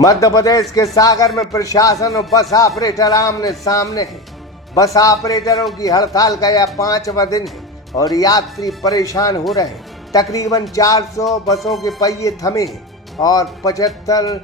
मध्य प्रदेश के सागर में प्रशासन और बस ऑपरेटर आमने सामने हैं। बस ऑपरेटरों की हड़ताल का यह 5वां दिन है और यात्री परेशान हो रहे हैं। तकरीबन 400 बसों के पहिए थमे हैं और 75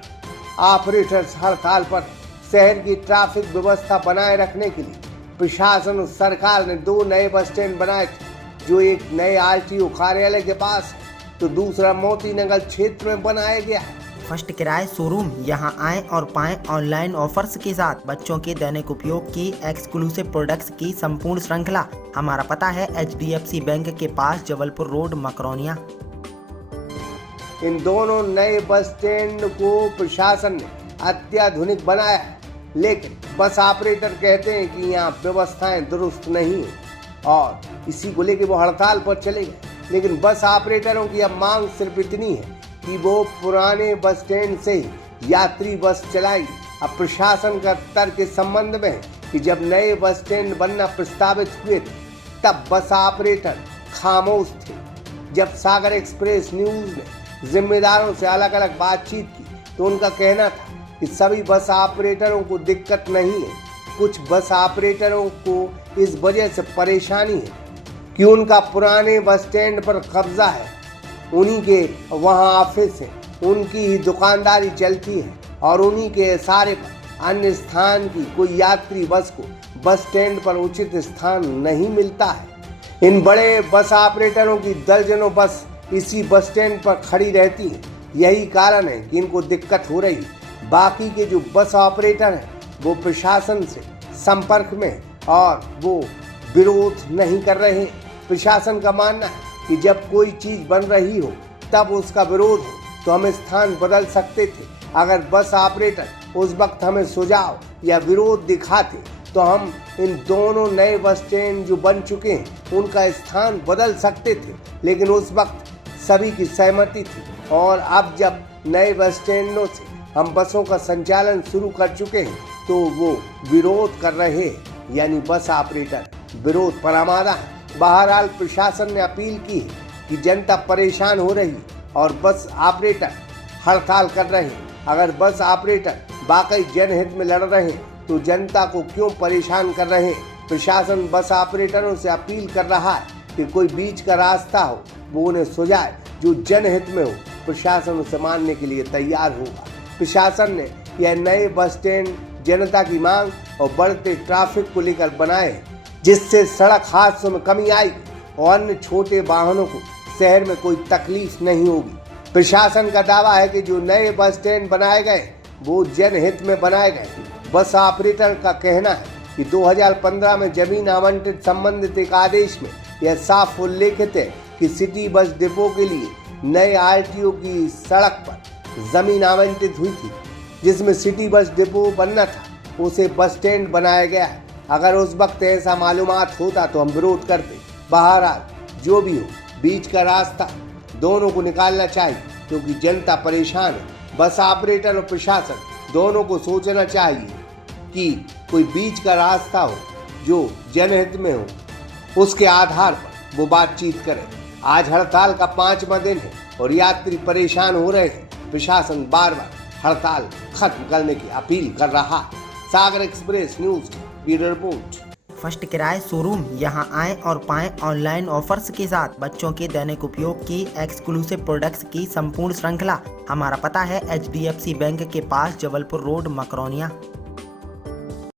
ऑपरेटर्स हड़ताल पर। शहर की ट्रैफिक व्यवस्था बनाए रखने के लिए प्रशासन और सरकार ने 2 नए बस स्टैंड बनाए थे, जो एक नए आरटीओ कार्यालय के पास है तो दूसरा मोती नगर क्षेत्र में बनाया गया है। फर्स्ट किराए शोरूम, यहां आएं और पाएं ऑनलाइन ऑफर्स के साथ बच्चों के दैनिक उपयोग की एक्सक्लूसिव प्रोडक्ट्स की संपूर्ण श्रृंखला। हमारा पता है HDFC बैंक के पास, जबलपुर रोड, मकरौनिया। इन दोनों नए बस स्टैंड को प्रशासन ने अत्याधुनिक बनाया है, लेकिन बस ऑपरेटर कहते हैं कि यहाँ व्यवस्थाएं दुरुस्त नहीं है और इसी को लेकर वो हड़ताल पर चले गए। लेकिन बस ऑपरेटरों की अब मांग सिर्फ इतनी है कि वो पुराने बस स्टैंड से ही यात्री बस चलाई। अब प्रशासन का तर्क इस संबंध में है कि जब नए बस स्टैंड बनना प्रस्तावित हुए थे तब बस ऑपरेटर खामोश थे। जब सागर एक्सप्रेस न्यूज ने जिम्मेदारों से अलग अलग बातचीत की तो उनका कहना था कि सभी बस ऑपरेटरों को दिक्कत नहीं है। कुछ बस ऑपरेटरों को इस वजह से परेशानी है कि उनका पुराने बस स्टैंड पर कब्जा है, उन्हीं के वहां ऑफिस है, उनकी ही दुकानदारी चलती है और उन्हीं के इशारे पर अन्य स्थान की कोई यात्री बस को बस स्टैंड पर उचित स्थान नहीं मिलता है। इन बड़े बस ऑपरेटरों की दर्जनों बस इसी बस स्टैंड पर खड़ी रहती हैं। यही कारण है कि इनको दिक्कत हो रही है। बाकी के जो बस ऑपरेटर हैं वो प्रशासन से संपर्क में और वो विरोध नहीं कर रहे। प्रशासन का मानना है कि जब कोई चीज बन रही हो तब उसका विरोध हो तो हम स्थान बदल सकते थे। अगर बस ऑपरेटर उस वक्त हमें सुझाव या विरोध दिखाते तो हम इन दोनों नए बस स्टैंड जो बन चुके हैं उनका स्थान बदल सकते थे, लेकिन उस वक्त सभी की सहमति थी। और अब जब नए बस स्टैंडों से हम बसों का संचालन शुरू कर चुके हैं तो वो विरोध कर रहे हैं, यानी बस ऑपरेटर विरोध पर आमादा है। बहरहाल प्रशासन ने अपील की है कि जनता परेशान हो रही और बस ऑपरेटर हड़ताल कर रहे हैं। अगर बस ऑपरेटर वाकई जनहित में लड़ रहे हैं तो जनता को क्यों परेशान कर रहे हैं। प्रशासन बस ऑपरेटरों से अपील कर रहा है कि कोई बीच का रास्ता हो वो उन्हें सुझाए जो जनहित में हो। प्रशासन उसे मानने के लिए तैयार होगा। प्रशासन ने यह नए बस स्टैंड जनता की मांग और बढ़ते ट्रैफिक को लेकर बनाए हैं, जिससे सड़क हादसों में कमी आएगी और अन्य छोटे वाहनों को शहर में कोई तकलीफ नहीं होगी। प्रशासन का दावा है कि जो नए बस स्टैंड बनाए गए वो जनहित में बनाए गए। बस ऑपरेटर का कहना है कि 2015 में जमीन आवंटित संबंधित एक आदेश में यह साफ उल्लेखित है कि सिटी बस डिपो के लिए नए आरटीओ की सड़क पर जमीन आवंटित हुई थी, जिसमें सिटी बस डिपो बनना था, उसे बस स्टैंड बनाया गया है। अगर उस वक्त ऐसा मालूमात होता तो हम विरोध करते। बहरहाल जो भी हो, बीच का रास्ता दोनों को निकालना चाहिए क्योंकि जनता परेशान है। बस ऑपरेटर और प्रशासन दोनों को सोचना चाहिए कि कोई बीच का रास्ता हो जो जनहित में हो, उसके आधार पर वो बातचीत करें। आज हड़ताल का 5वां दिन है और यात्री परेशान हो रहे हैं। प्रशासन बार बार हड़ताल खत्म करने की अपील कर रहा है। सागर एक्सप्रेस न्यूज की रिपोर्ट। फर्स्ट किराए शोरूम, यहां आएं और पाएं ऑनलाइन ऑफर्स के साथ बच्चों के दैनिक उपयोग की एक्सक्लूसिव प्रोडक्ट्स की संपूर्ण श्रृंखला। हमारा पता है HDFC बैंक के पास, जबलपुर रोड, मकरौनिया।